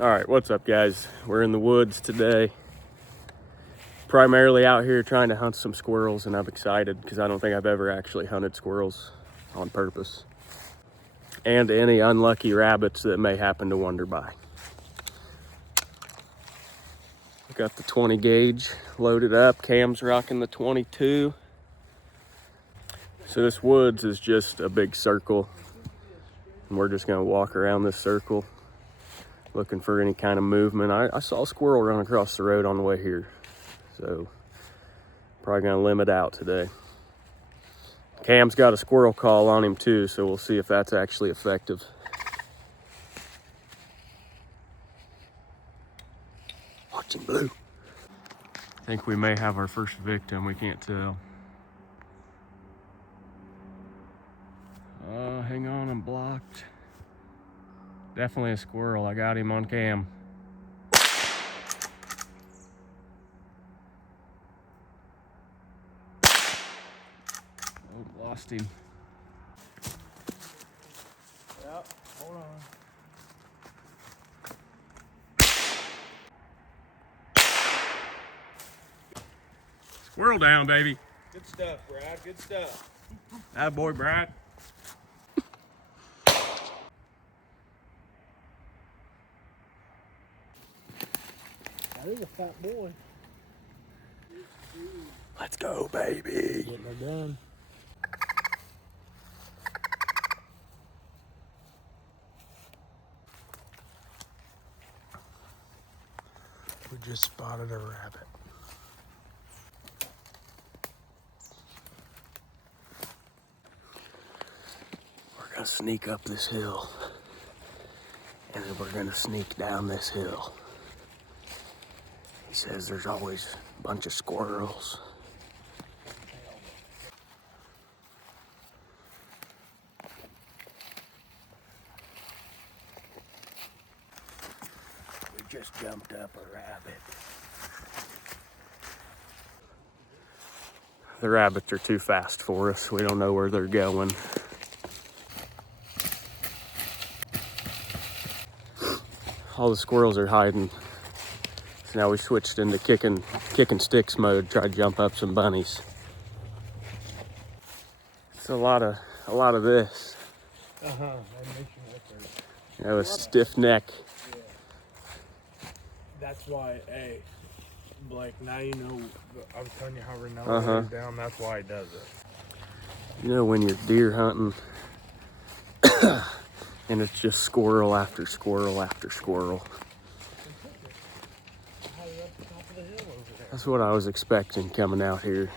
All right, what's up, guys? We're in the woods today. Primarily out here trying to hunt some squirrels, and I'm excited because I don't think I've ever actually hunted squirrels on purpose. And any unlucky rabbits that may happen to wander by. Got the 20 gauge loaded up. Cam's rocking the 22. So this woods is just a big circle, and we're just gonna walk around this circle looking for any kind of movement. I saw a squirrel run across the road on the way here, so probably gonna limit out today. Cam's got a squirrel call on him too, so we'll see if that's actually effective. Watch him, Blue. I think we may have our first victim, we can't tell. Hang on, I'm blocked. Definitely a squirrel, I got him on cam. Oh, lost him. Yep, hold on. Squirrel down, baby. Good stuff, Brad. Good stuff. Attaboy, Brad. That is a fat boy. Let's go, baby. Getting her done. We just spotted a rabbit. We're gonna sneak up this hill, and then we're gonna sneak down this hill. He says there's always a bunch of squirrels. We just jumped up a rabbit. The rabbits are too fast for us. We don't know where they're going. All the squirrels are hiding. So now we switched into kicking sticks mode, try to jump up some bunnies. It's a lot of this. That makes you effort. You know, a stiff neck. Yeah. That's why, hey, Blake, now you know, I was telling you how Ronaldo is down, that's why he does it. You know when you're deer hunting and it's just squirrel after squirrel after squirrel. That's what I was expecting coming out here.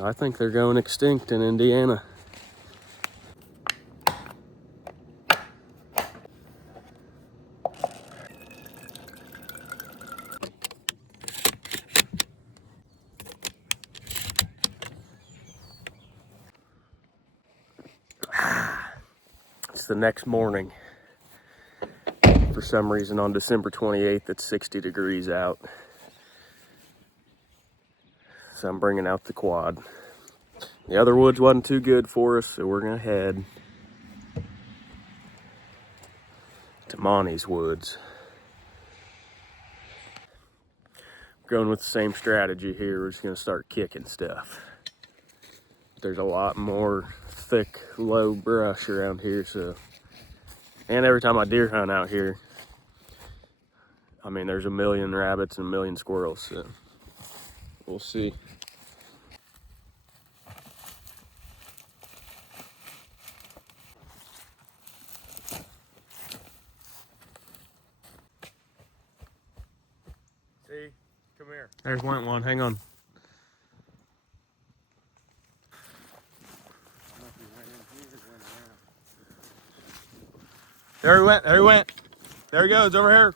I think they're going extinct in Indiana. It's the next morning. For some reason on December 28th, it's 60 degrees out. So I'm bringing out the quad. The other woods wasn't too good for us, so we're gonna head to Monty's woods. Going with the same strategy here, we're just gonna start kicking stuff. There's a lot more thick, low brush around here, so. And every time I deer hunt out here, I mean, there's a million rabbits and a million squirrels, so we'll see. See? Come here. There's one, hang on. There he went, there he went. There he goes, over here.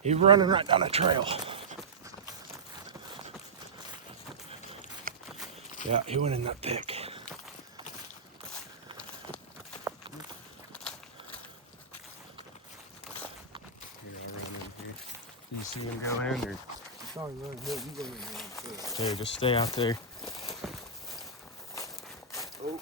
He's running right down the trail. Yeah, he went in that thick. You see him go in, or? Sorry, man. Here, you go in there. Hey, just stay out there. Oh.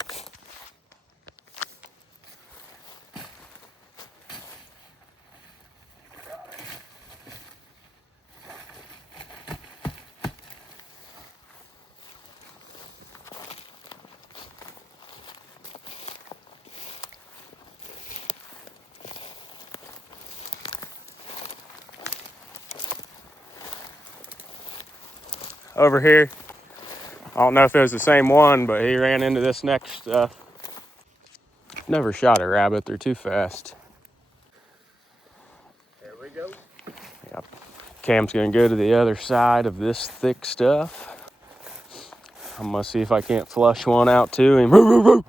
over here. I don't know if it was the same one, but he ran into this next stuff. Never shot a rabbit, they're too fast. There we go. Yep. Cam's gonna go to the other side of this thick stuff. I'm gonna see if I can't flush one out to him. Ow.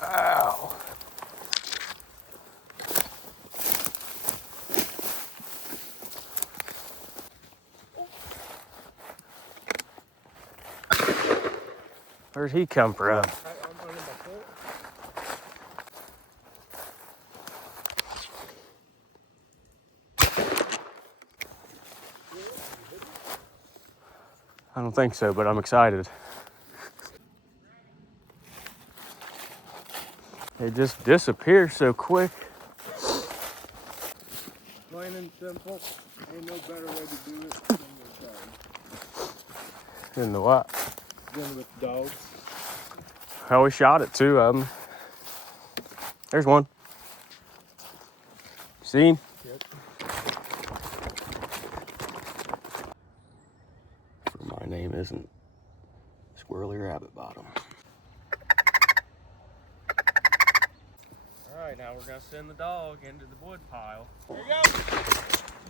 Ow. Where'd he come from? I'm under my foot. I don't think so, but I'm excited. They just disappear so quick. Plain and simple. Ain't no better way to do it than with In the what? than with dogs. Oh, we shot at 2 of them. There's one. Seen? Yep. My name isn't Squirrely Rabbit Bottom. All right, now we're gonna send the dog into the wood pile. Here you go.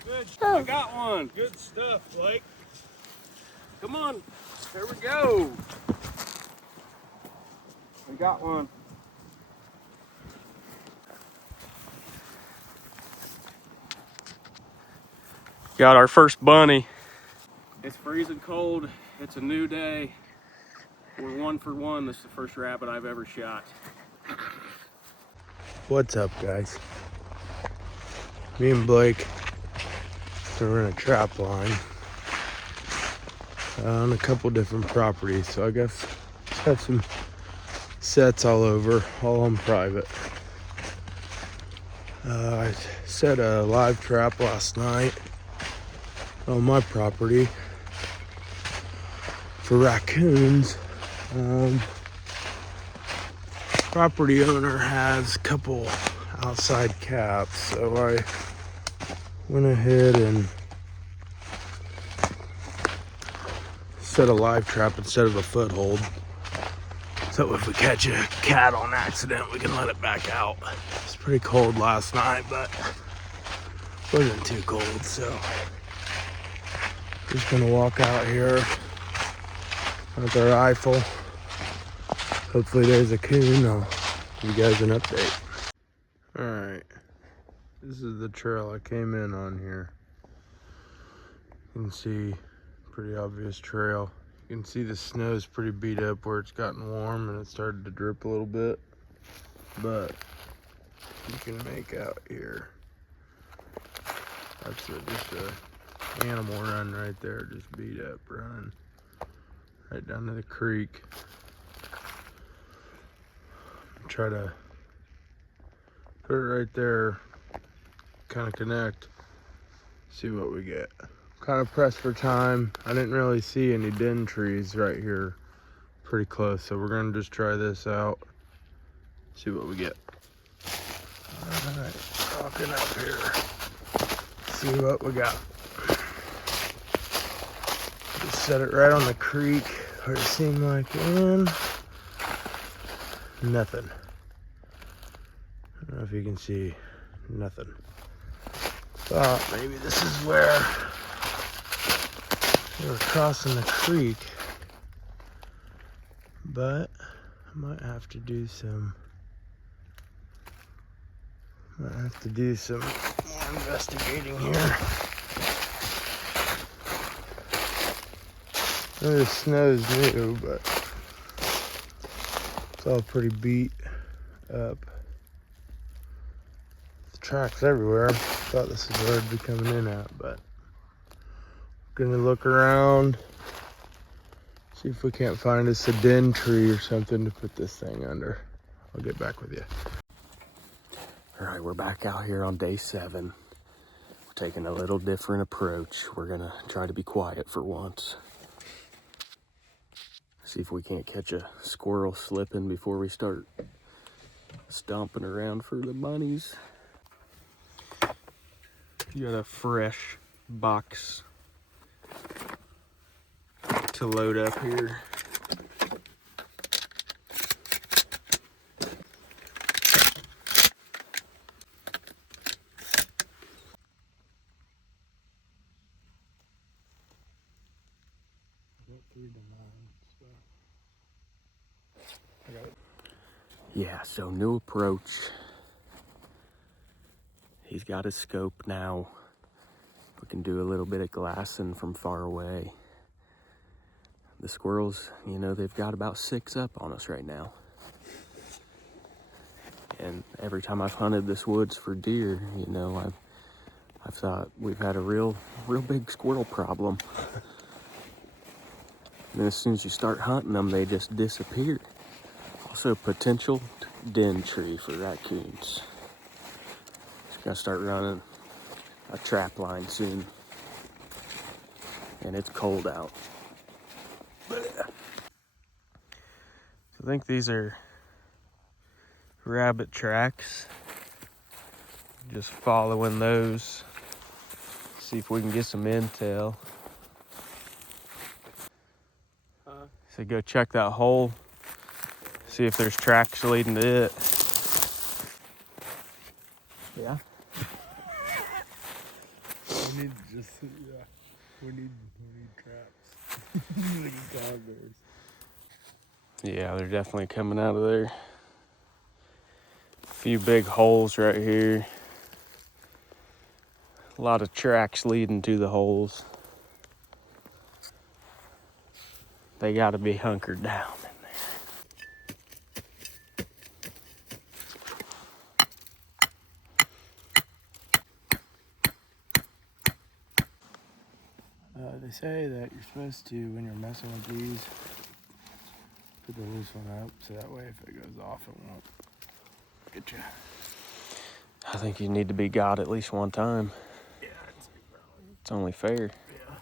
Good. I got one. Good stuff, Blake. Come on, there we go. I got one. Got our first bunny. It's freezing cold. It's a new day. We're 1 for 1. This is the first rabbit I've ever shot. What's up, guys? Me and Blake are in a trap line on a couple different properties. So I guess have some sets all over, all on private. I set a live trap last night on my property for raccoons. Property owner has a couple outside caps, so I went ahead and set a live trap instead of a foothold. So if we catch a cat on accident, we can let it back out. It's pretty cold last night, but it wasn't too cold, so just gonna walk out here with our rifle. Hopefully there's a coon. I'll give you guys an update. All right, this is the trail I came in on here. You can see pretty obvious trail. You can see the snow's pretty beat up where it's gotten warm and it started to drip a little bit, but you can make out here. That's just a animal run right there, just beat up running right down to the creek. Try to put it right there, kind of connect, see what we get. Kind of pressed for time. I didn't really see any den trees right here pretty close, so we're gonna just try this out, see what we get. All right, walking up here, see what we got. Just set it right on the creek where it seemed like nothing. I don't know if you can see nothing. Thought maybe this is where we were crossing the creek, but I might have to do some more investigating here. I know the snow's new, but it's all pretty beat up. The tracks everywhere. Thought this is where I'd be coming in at, but gonna look around, see if we can't find us a den tree or something to put this thing under. I'll get back with you. All right, we're back out here on day 7. We're taking a little different approach. We're gonna try to be quiet for once. See if we can't catch a squirrel slipping before we start stomping around for the bunnies. You got a fresh box to load up here. Yeah, so new approach. He's got his scope now. We can do a little bit of glassing from far away. The squirrels, you know, they've got about 6 up on us right now. And every time I've hunted this woods for deer, you know, I've thought we've had a real big squirrel problem. And as soon as you start hunting them, they just disappear. Also, potential den tree for raccoons. Just gotta start running a trap line soon. And it's cold out. I think these are rabbit tracks. Just following those. See if we can get some intel. So go check that hole. See if there's tracks leading to it. Yeah. We need we need traps. We need dog bears. Yeah, they're definitely coming out of there. A few big holes right here. A lot of tracks leading to the holes. They gotta be hunkered down in there. They say that you're supposed to, when you're messing with these, put the loose one up so that way if it goes off, it won't get you. I think you need to be got at least one time. Yeah, I'd say probably. It's only fair. Yeah.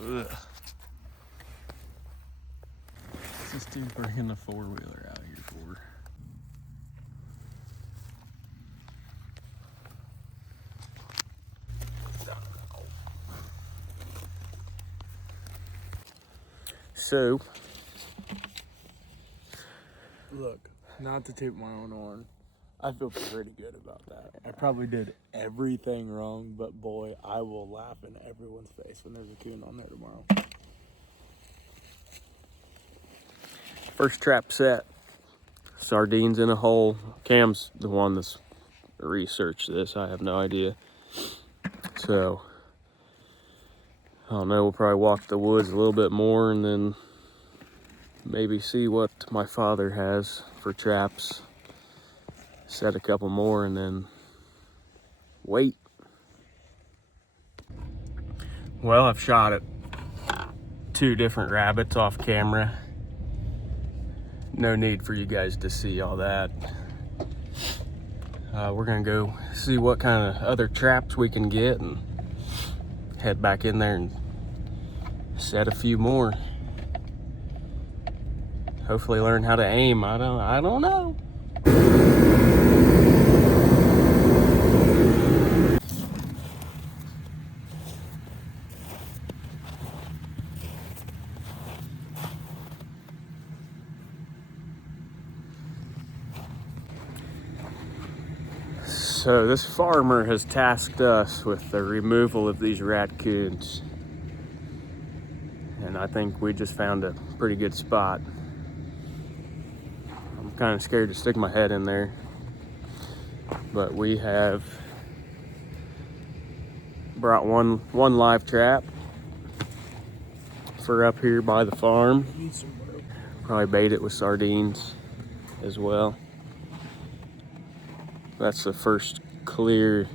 Ugh. What's this dude bringing the 4-wheeler out here for? So, Look, not to toot my own horn, I feel pretty good about that. I probably did everything wrong, but boy, I will laugh in everyone's face when there's a coon on there tomorrow. first trap set. Sardines in a hole. Cam's the one that's researched this. I have no idea. So, I don't know. We'll probably walk the woods a little bit more and then maybe see what my father has for traps. Set a couple more and then wait. Well, I've shot at 2 different rabbits off camera. No need for you guys to see all that. We're gonna go see what kind of other traps we can get and head back in there and set a few more. Hopefully learn how to aim. I don't know. So this farmer has tasked us with the removal of these raccoons. And I think we just found a pretty good spot. I'm kind of scared to stick my head in there. But we have brought one live trap for up here by the farm. Probably bait it with sardines as well. That's the first clear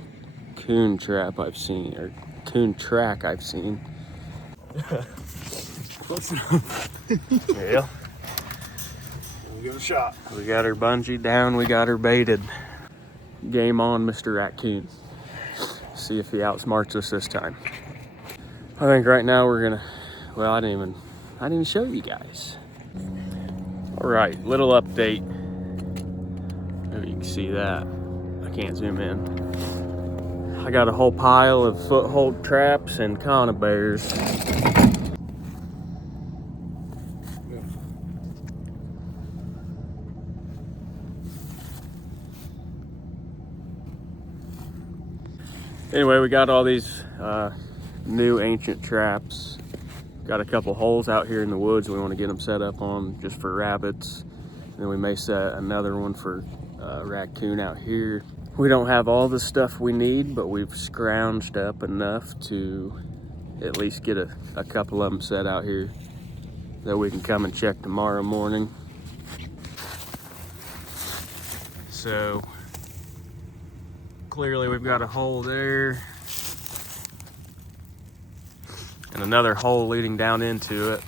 coon trap I've seen, or coon track I've seen. Close enough. Yeah. We'll give it a shot. We got her bungee down, we got her baited. Game on, Mr. Raccoon. See if he outsmarts us this time. I think right now we're gonna, well, I didn't even show you guys. All right, little update. Maybe you can see that. I can't zoom in. I got a whole pile of foothold traps and conibears. Anyway, we got all these new ancient traps. Got a couple holes out here in the woods we want to get them set up on just for rabbits. And then we may set another one for raccoon out here. We don't have all the stuff we need, but we've scrounged up enough to at least get a couple of them set out here that we can come and check tomorrow morning. So clearly we've got a hole there and another hole leading down into it.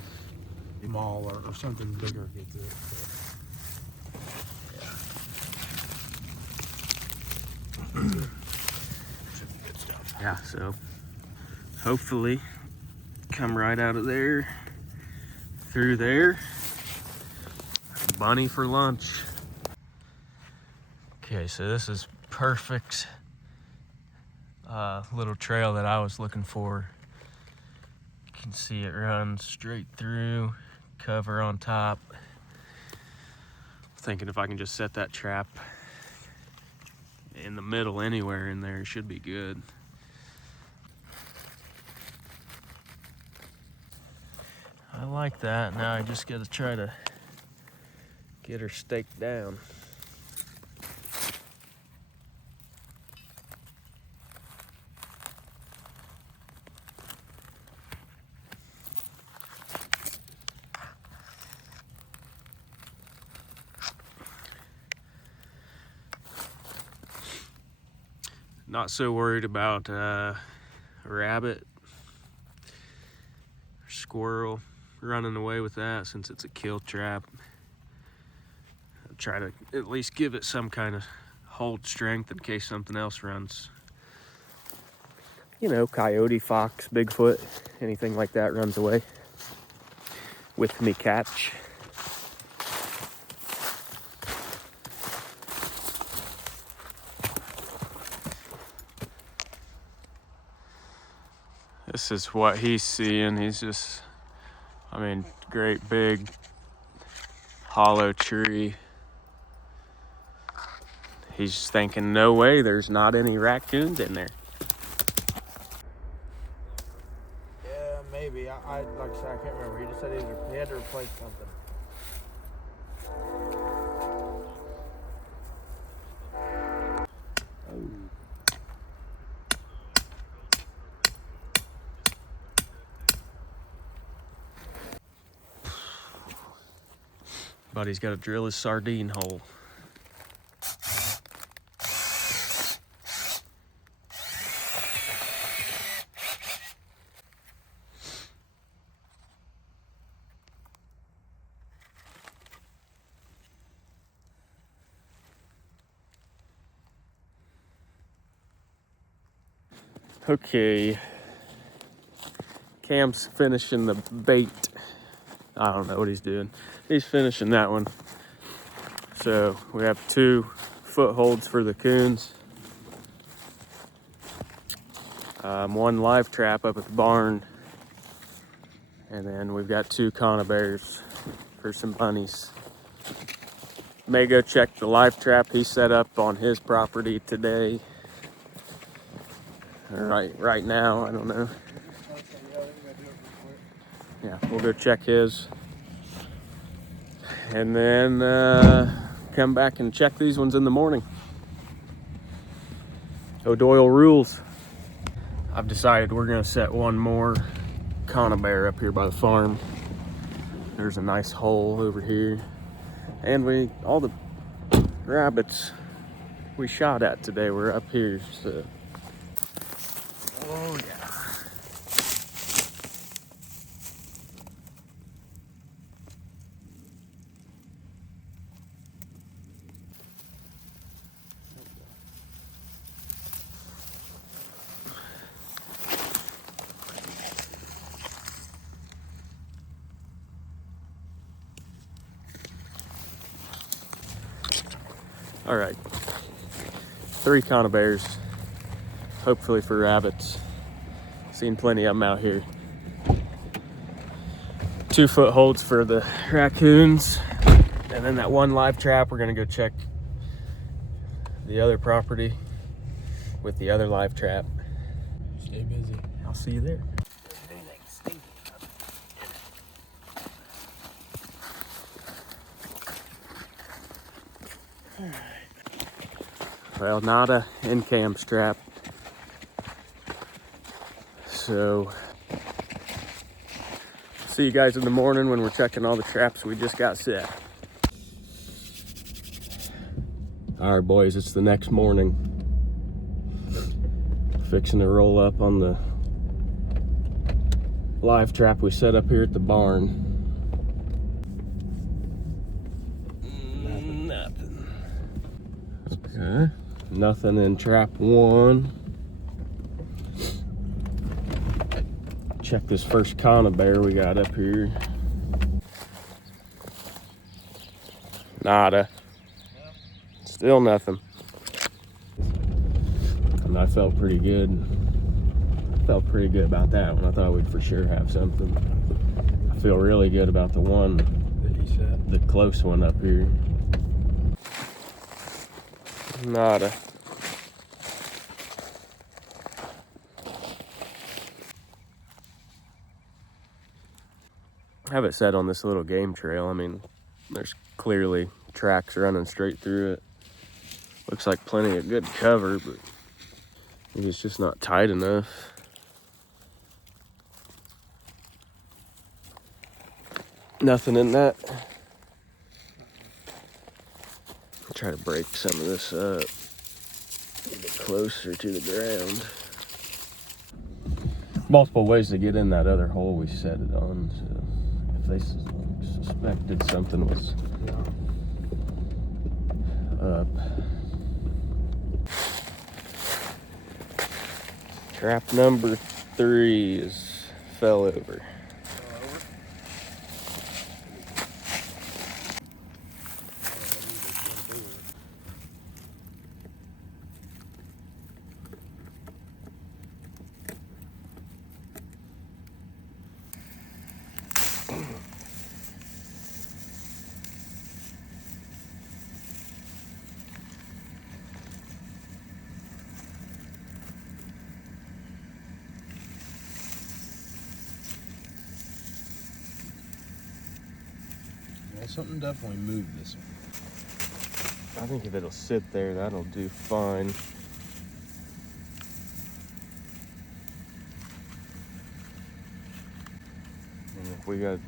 Small or something bigger get to it. Yeah, so hopefully come right out of there, through there, bunny for lunch. Okay, so this is perfect little trail that I was looking for. You can see it runs straight through, cover on top. Thinking if I can just set that trap in the middle anywhere in there, it should be good. I like that. Now I just gotta try to get her staked down. Not so worried about a rabbit or squirrel running away with that since it's a kill trap. I'll try to at least give it some kind of hold strength in case something else runs. You know, coyote, fox, Bigfoot, anything like that runs away with me catch. This is what he's seeing. He's just, I mean, great big hollow tree. He's thinking, no way, there's not any raccoons in there. Yeah, maybe. I like I said, I can't remember. He just said he had to replace something. Buddy's got to drill his sardine hole. Okay, Cam's finishing the bait. I don't know what he's doing. He's finishing that one. So we have 2 footholds for the coons. 1 live trap up at the barn. And then we've got 2 conibears for some bunnies. May go check the live trap he set up on his property today. Right now, I don't know. Yeah, we'll go check his. And then come back and check these ones in the morning. O'Doyle rules. I've decided we're gonna set 1 more conibear up here by the farm. There's a nice hole over here. And all the rabbits we shot at today were up here, so. Oh yeah. All right, 3 conibears, hopefully for rabbits. Seen plenty of them out here. 2 footholds for the raccoons. And then that 1 live trap, we're gonna go check the other property with the other live trap. Stay busy. I'll see you there. Well, not a in-cam strap. So, see you guys in the morning when we're checking all the traps we just got set. All right, boys, it's the next morning. Fixing to roll up on the live trap we set up here at the barn. Nothing. Okay. Nothing in trap 1. Check this first conibear we got up here. Nada. Still nothing. And I felt pretty good. Felt pretty good about that one. I thought we'd for sure have something. I feel really good about the one That you said? the close one up here. Nada. I have it set on this little game trail. I mean, there's clearly tracks running straight through it. Looks like plenty of good cover, but maybe it's just not tight enough. Nothing in that. I'll try to break some of this up. Get it closer to the ground. Multiple ways to get in that other hole we set it on. So if they suspected something was up. Trap number 3 is fell over. Well, something definitely moved this one. I think if it'll sit there, that'll do fine. And if we got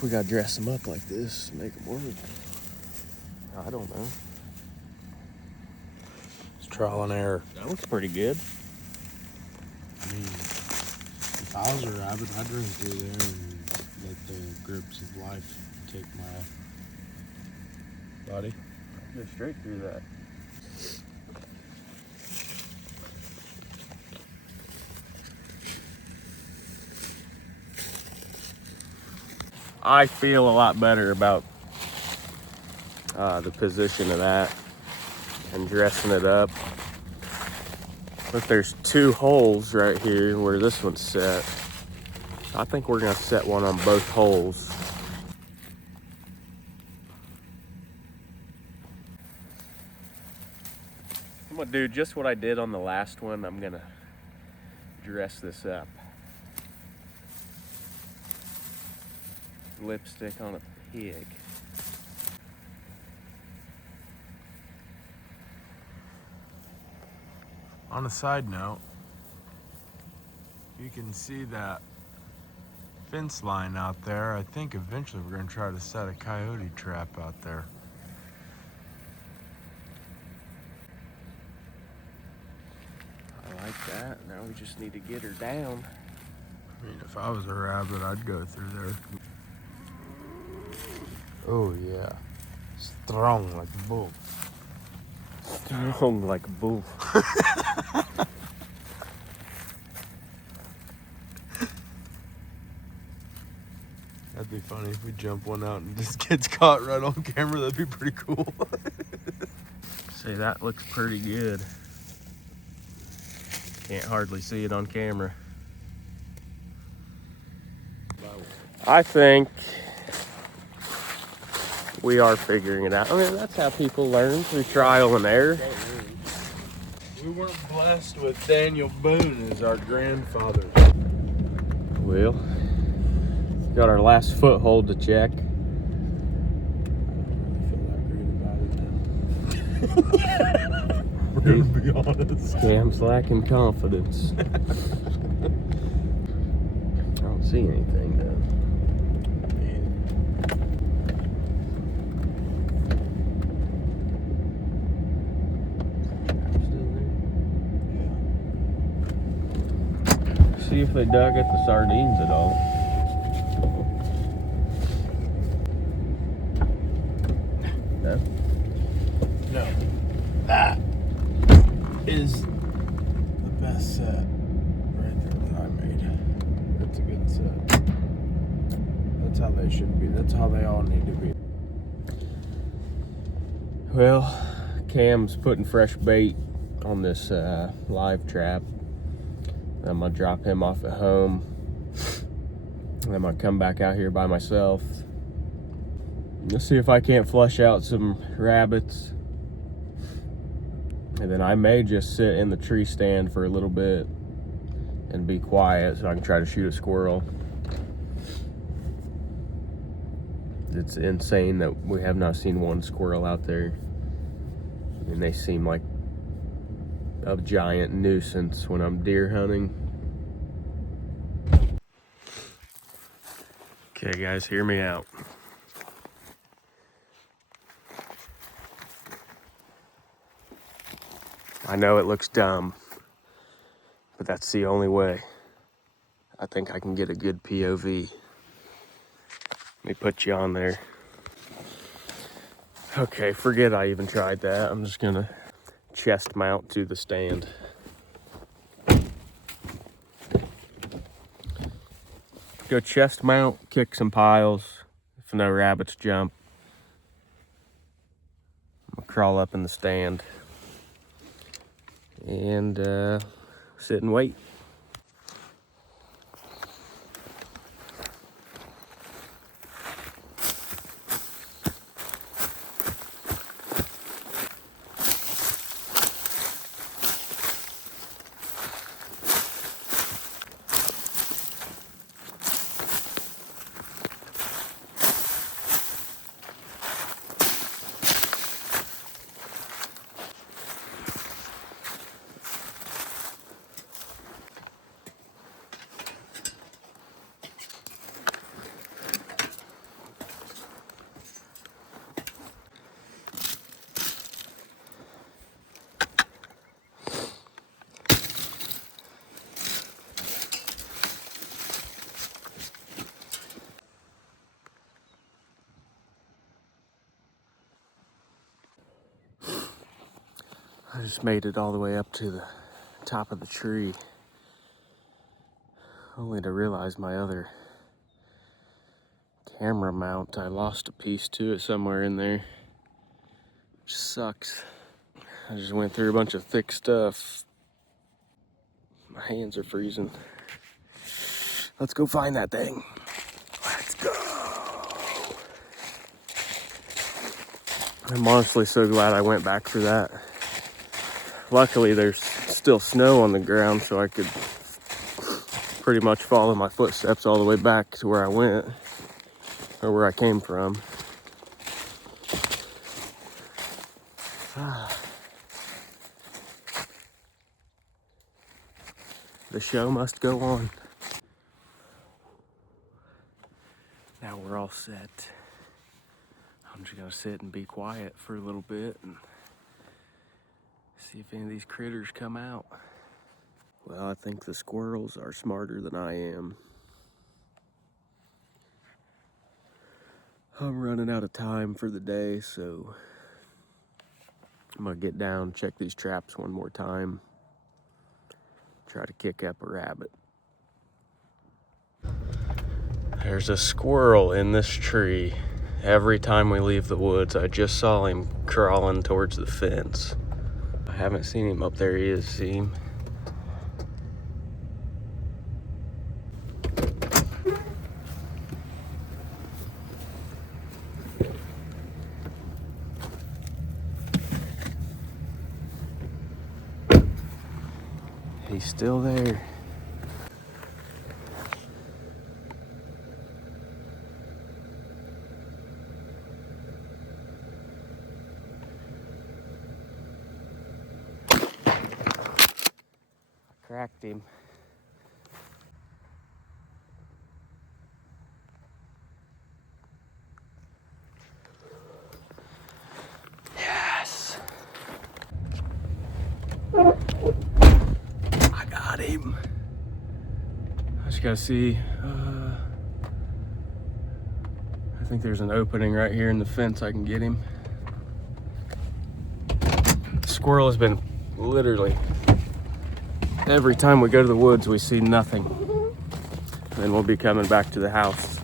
to dress them up like this, make them work. I don't know. It's trial and error. That looks pretty good. I mean, if I was a rabbit, I'd run through there and let the grips of life take my body. Go straight through that. I feel a lot better about the position of that and dressing it up. But there's 2 holes right here where this one's set. I think we're gonna set one on both holes. I'm gonna do just what I did on the last one. I'm gonna dress this up. Lipstick on a pig. On a side note, you can see that fence line out there. I think eventually we're going to try to set a coyote trap out there. I like that. Now we just need to get her down. I mean, if I was a rabbit, I'd go through there. Oh yeah, strong like a bull. Strong like a bull. That'd be funny if we jump one out and this gets caught right on camera. That'd be pretty cool. See, that looks pretty good. Can't hardly see it on camera. I think we are figuring it out. I mean, that's how people learn, through trial and error. We weren't blessed with Daniel Boone as our grandfather. Well, got our last foothold to check. I feel like great about it now. We're gonna be honest. Cam's lacking confidence. I don't see anything though. See if they dug at the sardines at all. No? No. That is the best set right there that I made. That's a good set. That's how they should be. That's how they all need to be. Well, Cam's putting fresh bait on this live trap. I'm gonna drop him off at home. And I'm gonna come back out here by myself. Let's see if I can't flush out some rabbits. And then I may just sit in the tree stand for a little bit and be quiet so I can try to shoot a squirrel. It's insane that we have not seen one squirrel out there. And they seem like a giant nuisance when I'm deer hunting. Okay guys, hear me out. I know it looks dumb, but that's the only way I think I can get a good POV. Let me put you on there. Okay, forget I even tried that. I'm just gonna chest mount to the stand. Go chest mount, kick some piles. If no rabbits jump, I'm gonna crawl up in the stand and sit and wait. I just made it all the way up to the top of the tree, only to realize my other camera mount, I lost a piece to it somewhere in there, which sucks. I just went through a bunch of thick stuff. My hands are freezing. Let's go find that thing. Let's go. I'm honestly so glad I went back for that. Luckily, there's still snow on the ground, so I could pretty much follow my footsteps all the way back to where I went, or where I came from. The show must go on. Now we're all set. I'm just gonna sit and be quiet for a little bit and see if any of these critters come out. Well, I think the squirrels are smarter than I am. I'm running out of time for the day, so I'm gonna get down, check these traps one more time, try to kick up a rabbit. There's a squirrel in this tree. Every time we leave the woods, I just saw him crawling towards the fence. I haven't seen him up there. He is, see him? He's still there. Cracked him. Yes. I got him. I just gotta see. I think there's an opening right here in the fence. I can get him. The squirrel has been literally every time we go to the woods, we see nothing. Then we'll be coming back to the house,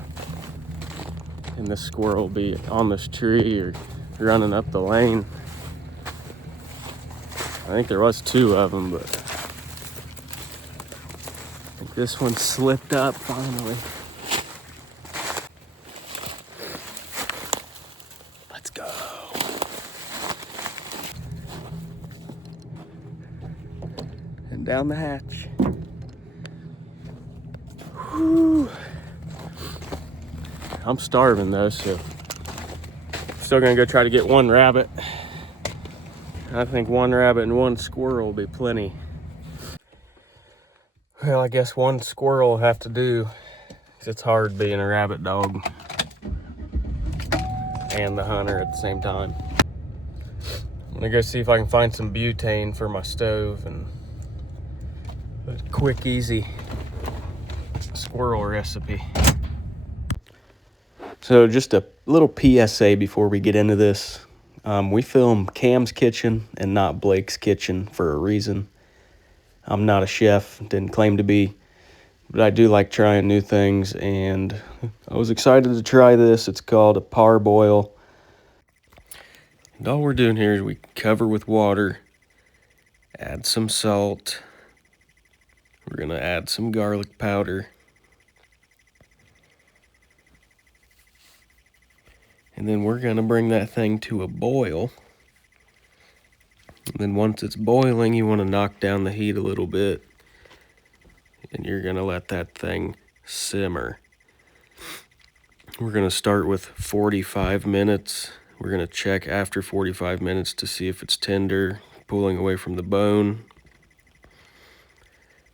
and the squirrel will be on this tree or running up the lane. I think there was 2 of them, but I think this one slipped up finally. Let's go. And down the hatch. Whew. I'm starving though, so still gonna go try to get 1 rabbit. I think 1 rabbit and 1 squirrel will be plenty. Well, I guess 1 squirrel will have to do, because it's hard being a rabbit dog and the hunter at the same time. I'm gonna go see if I can find some butane for my stove and a quick, easy squirrel recipe. So just a little PSA before we get into this. We film Cam's kitchen and not Blake's kitchen for a reason. I'm not a chef, didn't claim to be, but I do like trying new things, and I was excited to try this. It's called a parboil. And all we're doing here is we cover with water, add some salt. We're gonna add some garlic powder. And then we're gonna bring that thing to a boil. And then once it's boiling, you wanna knock down the heat a little bit. And you're gonna let that thing simmer. We're gonna start with 45 minutes. We're gonna check after 45 minutes to see if it's tender, pulling away from the bone.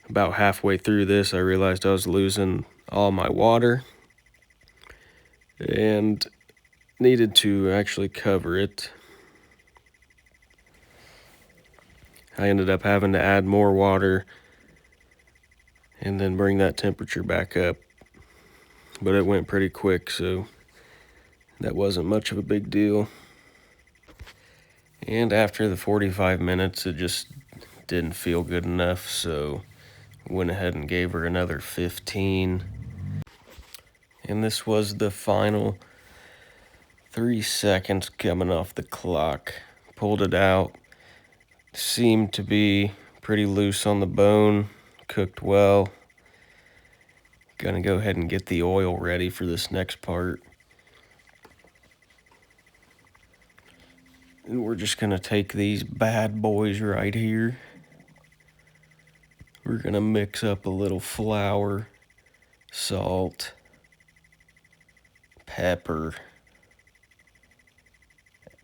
About halfway through this, I realized I was losing all my water and needed to actually cover it. I ended up having to add more water and then bring that temperature back up. But it went pretty quick, so that wasn't much of a big deal. And after the 45 minutes, it just didn't feel good enough, so went ahead and gave her another 15. And this was the final 3 seconds coming off the clock. Pulled it out. Seemed to be pretty loose on the bone, cooked well. Gonna go ahead and get the oil ready for this next part. And we're just gonna take these bad boys right here. We're gonna mix up a little flour, salt, pepper,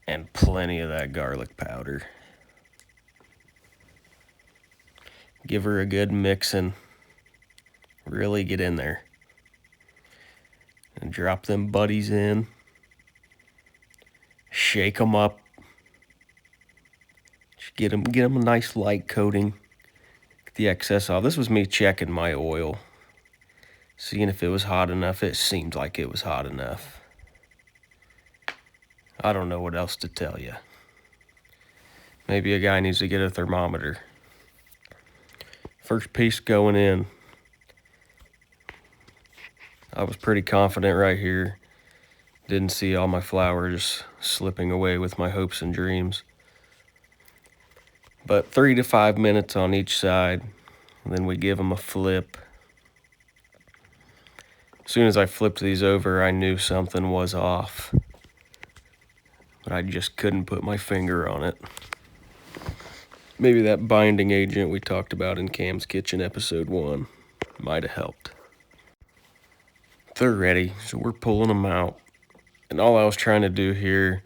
and plenty of that garlic powder. Give her a good mixing. Really get in there. And drop them buddies in. Shake them up. Just get them a nice light coating. Get the excess off. This was me checking my oil. Seeing if it was hot enough. It seemed like it was hot enough. I don't know what else to tell you. Maybe a guy needs to get a thermometer. First piece going in. I was pretty confident right here. Didn't see all my flowers slipping away with my hopes and dreams. But 3 to 5 minutes on each side, and then we give them a flip. As soon as I flipped these over, I knew something was off, but I just couldn't put my finger on it. Maybe that binding agent we talked about in Cam's Kitchen episode 1 might have helped. They're ready, so we're pulling them out. And all I was trying to do here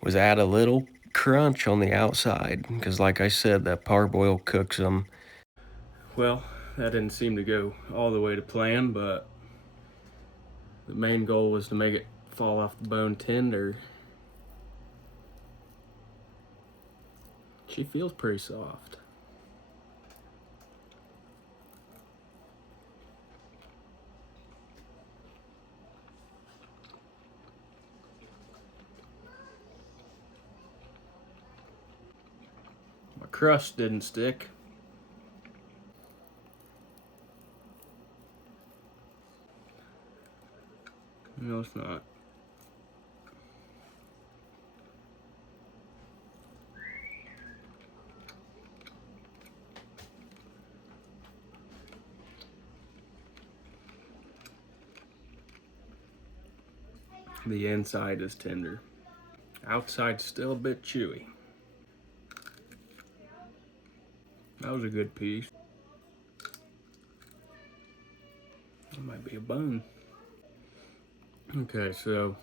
was add a little crunch on the outside, because like I said, that parboil cooks them. Well, that didn't seem to go all the way to plan, but the main goal was to make it fall off the bone tender. She feels pretty soft. My crust didn't stick. No, it's not. The inside is tender. Outside's still a bit chewy. That was a good piece. That might be a bone. Okay, so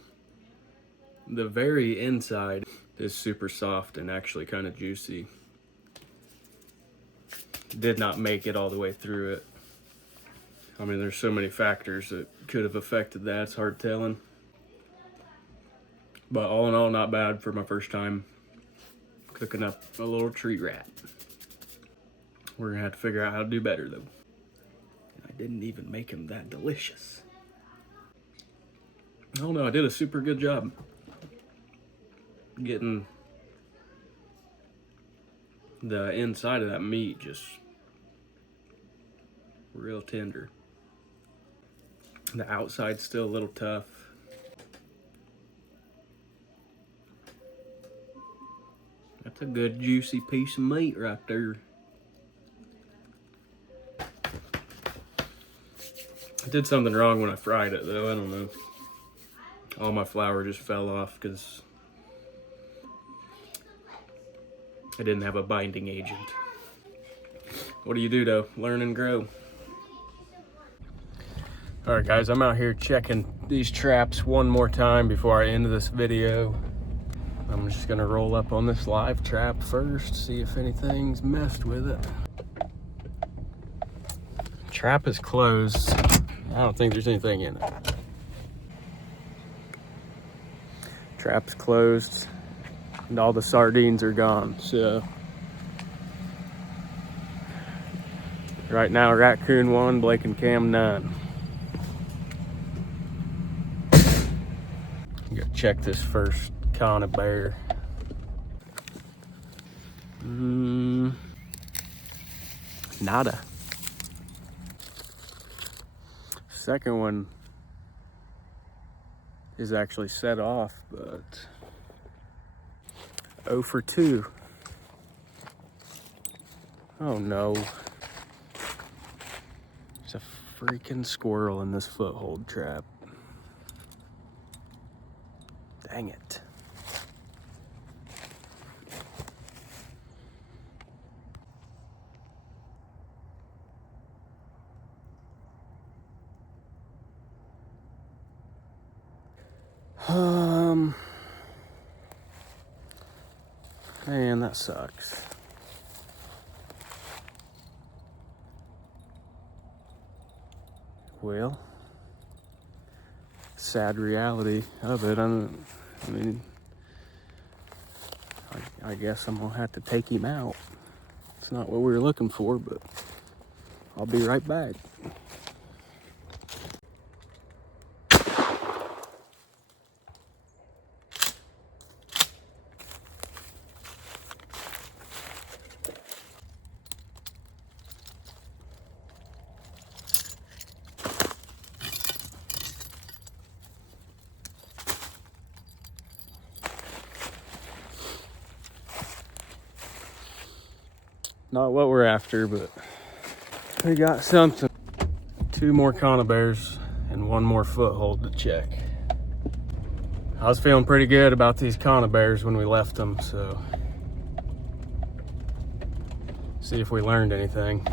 the very inside is super soft and actually kind of juicy. Did not make it all the way through it. I mean, there's so many factors that could have affected that, it's hard telling. But all in all, not bad for my first time cooking up a little tree rat. We're gonna have to figure out how to do better though. And I didn't even make him that delicious. I don't know, I did a super good job getting the inside of that meat just real tender. The outside's still a little tough. That's a good juicy piece of meat right there. I did something wrong when I fried it though, I don't know. All my flour just fell off because I didn't have a binding agent. What do you do though? Learn and grow. All right guys, I'm out here checking these traps one more time before I end this video. I'm just gonna roll up on this live trap first, see if anything's messed with it. Trap is closed. I don't think there's anything in it. Trap's closed and all the sardines are gone, so right now Raccoon 1, Blake and Cam 9. Gotta check this first conibear. Nada. Second one is actually set off, but 0 for 2. Oh no. There's a freaking squirrel in this foothold trap. Dang it. Man, that sucks. Well, sad reality of it. I guess I'm gonna have to take him out. It's not what we were looking for, but I'll be right back. Not what we're after, but we got something. 2 more conibears and 1 more foothold to check. I was feeling pretty good about these conibears when we left them, so see if we learned anything.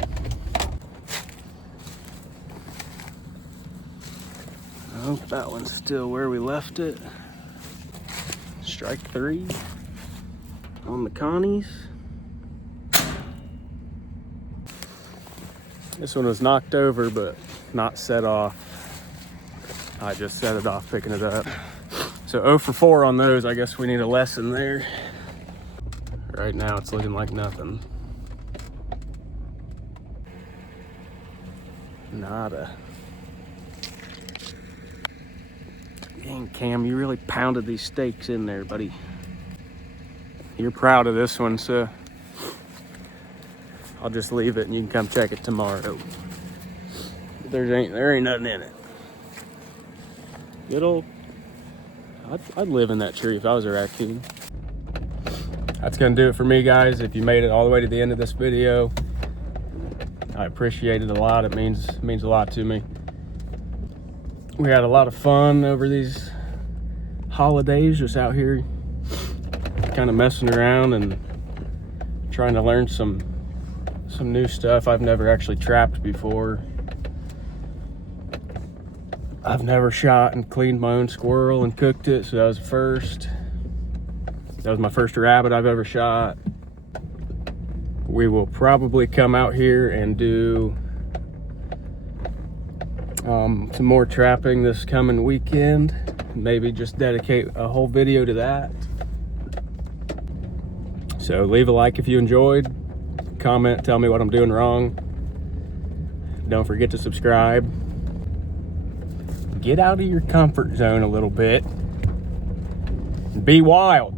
I hope that one's still where we left it. Strike 3 on the connies. This one was knocked over, but not set off. I just set it off picking it up. So 0 for 4 on those. I guess we need a lesson there. Right now it's looking like nothing. Nada. Dang, Cam, you really pounded these steaks in there, buddy. You're proud of this one, so I'll just leave it and you can come check it tomorrow. There ain't nothing in it. Good old, I'd live in that tree if I was a raccoon. That's gonna do it for me, guys. If you made it all the way to the end of this video, I appreciate it a lot. It means a lot to me. We had a lot of fun over these holidays, just out here kind of messing around and trying to learn some new stuff. I've never actually trapped before. I've never shot and cleaned my own squirrel and cooked it, so that was the first. That was my first rabbit I've ever shot. We will probably come out here and do some more trapping this coming weekend. Maybe just dedicate a whole video to that. So leave a like if you enjoyed. Comment, tell me what I'm doing wrong. Don't forget to subscribe. Get out of your comfort zone a little bit. Be wild.